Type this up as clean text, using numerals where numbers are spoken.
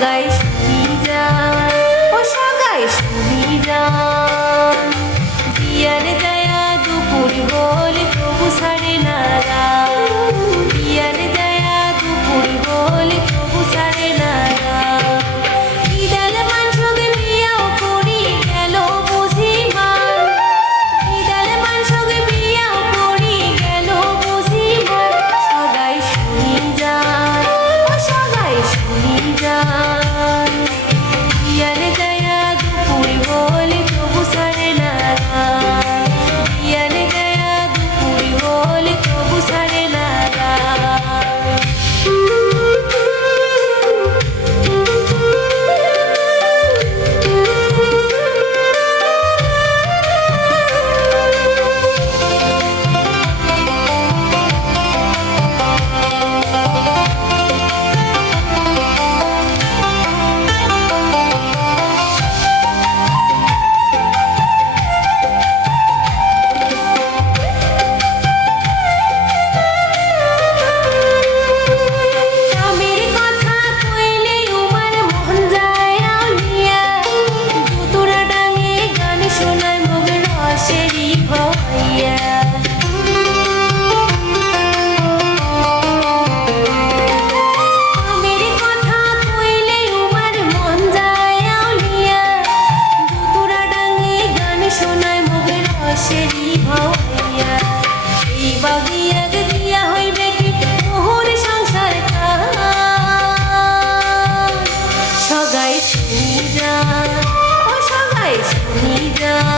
সগাই শুনি যান, ও সগাই শুনি যান। বিয়ার দয়া দুপুর বলে তবু সারে না রাত, বিয়ার দয়া দুপুর বলে তবু সারে না রাত। বিদাল মান সঙ্গে বিয়াও করি গেল বুঝি মান, বিদাল মান সঙ্গে বিয়াও করি গেল বুঝি মান। সগাই শুনি যান, ও সগাই শুনি যান। বিয়ার দয়া দুপুর বলে তবু সারে না রাত, বিয়ার দয়া দুপুর বলে তবু সারে না রাত। কামের কথা কইলে উমার মন যায় আউলিয়া, দুতুরা ডাঙে গান শোনায় মগ রসেরই ভইয়া। কামের কথা কইলে উমার মন যায় আউলিয়া, দুতুরা ডাঙে গান শোনায় মগ রসেরই ভইয়া। এই বাগিয়া দিয়া হইবে কি মোহর সংসার কাজ। সগাই শুনি যান, ও সগাই শুনি যান।